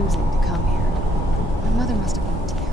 choosing to come here. My mother must have been terrified.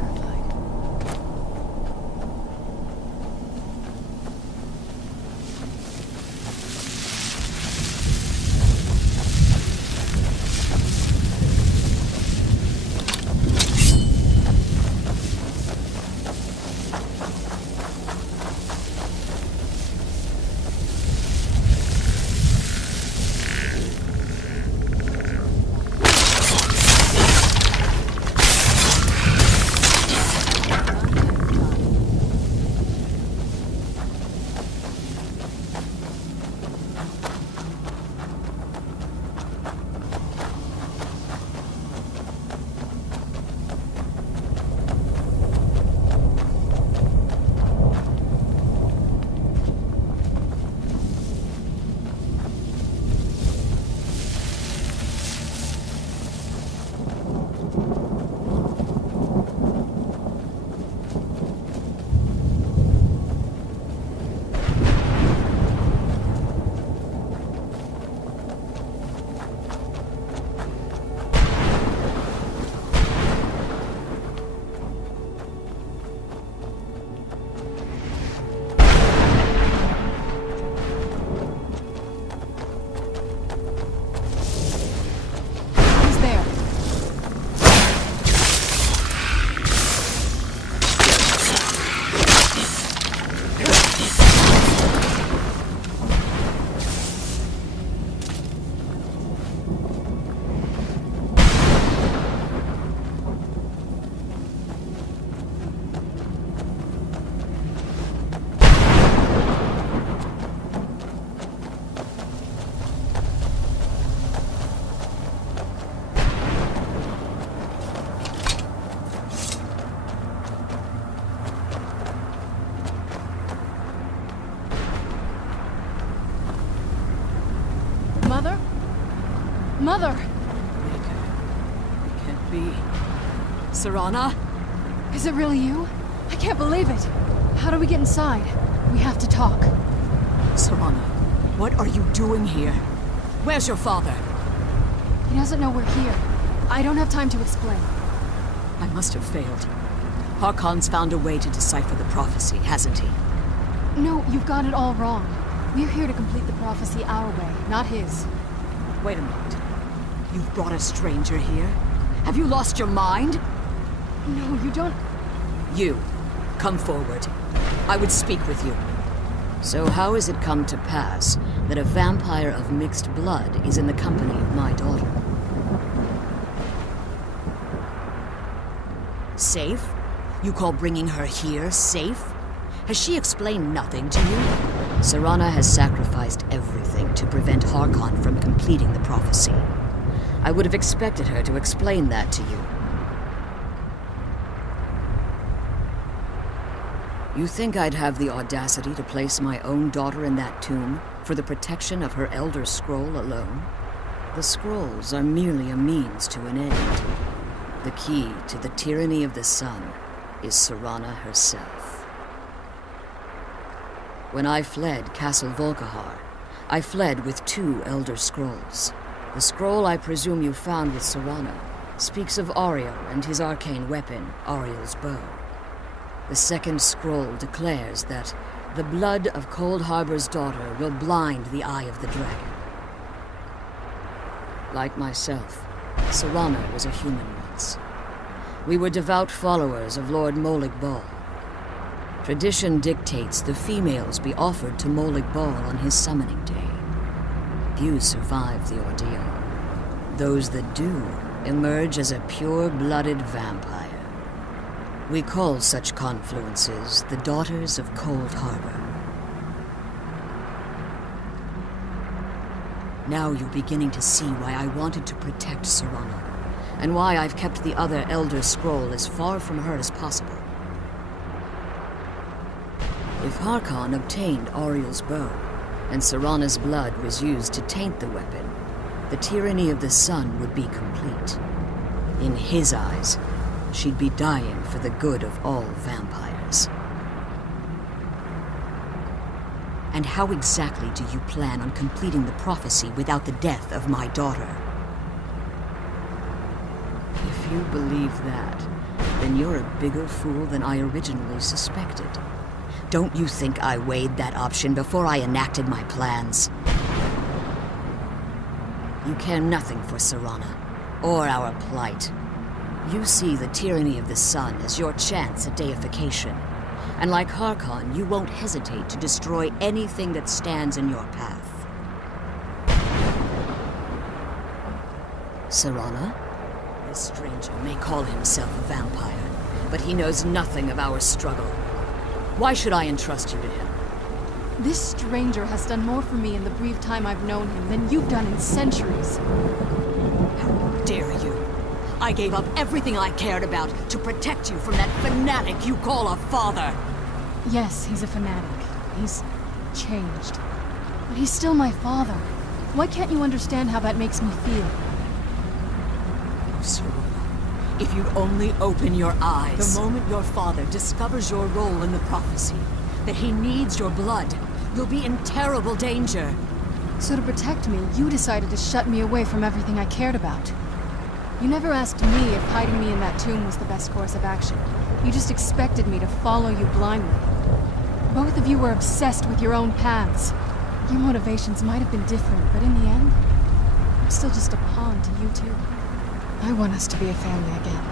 Mother? Mother! It can't be. Serana? Is it really you? I can't believe it. How do we get inside? We have to talk. Serana, what are you doing here? Where's your father? He doesn't know we're here. I don't have time to explain. I must have failed. Harkon's found a way to decipher the prophecy, hasn't he? No, you've got it all wrong. We're here to complete the prophecy our way, not his. Wait a minute. You've brought a stranger here? Have you lost your mind? No, you don't... You, come forward. I would speak with you. So how has it come to pass that a vampire of mixed blood is in the company of my daughter? Safe? You call bringing her here safe? Has she explained nothing to you? Serana has sacrificed everything to prevent Harkon from completing the prophecy. I would have expected her to explain that to you. You think I'd have the audacity to place my own daughter in that tomb for the protection of her Elder Scroll alone? The scrolls are merely a means to an end. The key to the tyranny of the sun is Serana herself. When I fled Castle Volkihar, I fled with 2 Elder Scrolls. The scroll I presume you found with Serana speaks of Ariel and his arcane weapon, Ariel's bow. The second scroll declares that the blood of Cold Harbor's daughter will blind the eye of the dragon. Like myself, Serana was a human once. We were devout followers of Lord Molig Bal. Tradition dictates the females be offered to Molig Bal on his summoning day. Few survive the ordeal. Those that do emerge as a pure-blooded vampire. We call such confluences the Daughters of Cold Harbor. Now you're beginning to see why I wanted to protect Serana, and why I've kept the other Elder Scroll as far from her as possible. If Harkon obtained Ariel's bow, and Serana's blood was used to taint the weapon, the tyranny of the sun would be complete. In his eyes, she'd be dying for the good of all vampires. And how exactly do you plan on completing the prophecy without the death of my daughter? If you believe that, then you're a bigger fool than I originally suspected. Don't you think I weighed that option before I enacted my plans? You care nothing for Serana, or our plight. You see the tyranny of the sun as your chance at deification. And like Harkon, you won't hesitate to destroy anything that stands in your path. Serana? This stranger may call himself a vampire, but he knows nothing of our struggle. Why should I entrust you to him? This stranger has done more for me in the brief time I've known him than you've done in centuries. How dare you? I gave up everything I cared about to protect you from that fanatic you call a father. Yes, he's a fanatic. He's changed. But he's still my father. Why can't you understand how that makes me feel? Serana, if you'd only open your eyes. The moment your father discovers your role in the prophecy, that he needs your blood, you'll be in terrible danger. So to protect me, you decided to shut me away from everything I cared about. You never asked me if hiding me in that tomb was the best course of action. You just expected me to follow you blindly. Both of you were obsessed with your own paths. Your motivations might have been different, but in the end, I'm still just a pawn to you two. I want us to be a family again.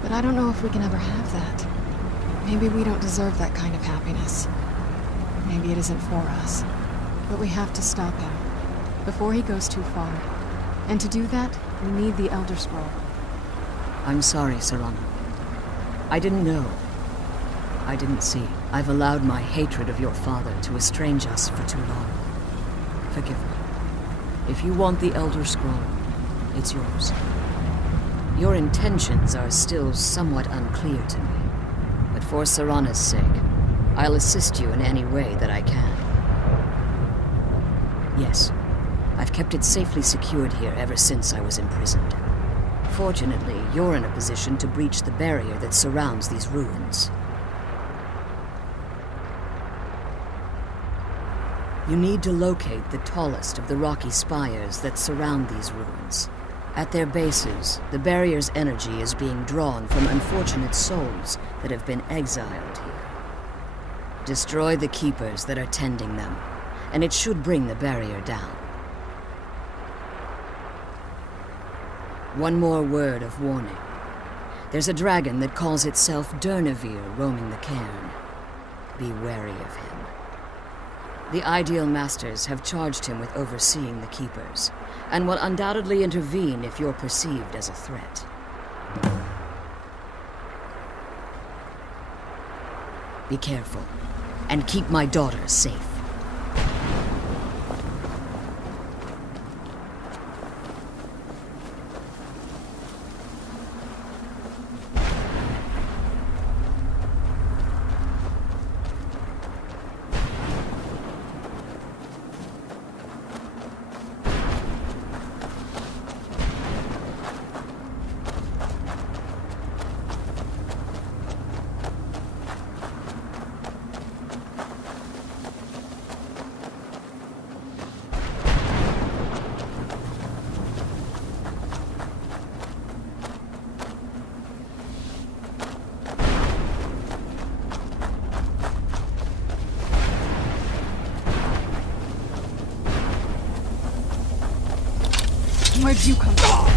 But I don't know if we can ever have that. Maybe we don't deserve that kind of happiness. Maybe it isn't for us. But we have to stop him, before he goes too far. And to do that, we need the Elder Scroll. I'm sorry, Serana. I didn't know. I didn't see. I've allowed my hatred of your father to estrange us for too long. Forgive me. If you want the Elder Scroll, it's yours. Your intentions are still somewhat unclear to me. But for Serana's sake, I'll assist you in any way that I can. Yes, I've kept it safely secured here ever since I was imprisoned. Fortunately, you're in a position to breach the barrier that surrounds these ruins. You need to locate the tallest of the rocky spires that surround these ruins. At their bases, the barrier's energy is being drawn from unfortunate souls that have been exiled here. Destroy the keepers that are tending them, and it should bring the barrier down. One more word of warning. There's a dragon that calls itself Durnavir roaming the cairn. Be wary of him. The Ideal Masters have charged him with overseeing the keepers, and will undoubtedly intervene if you're perceived as a threat. Be careful, and keep my daughter safe. Where'd you come from?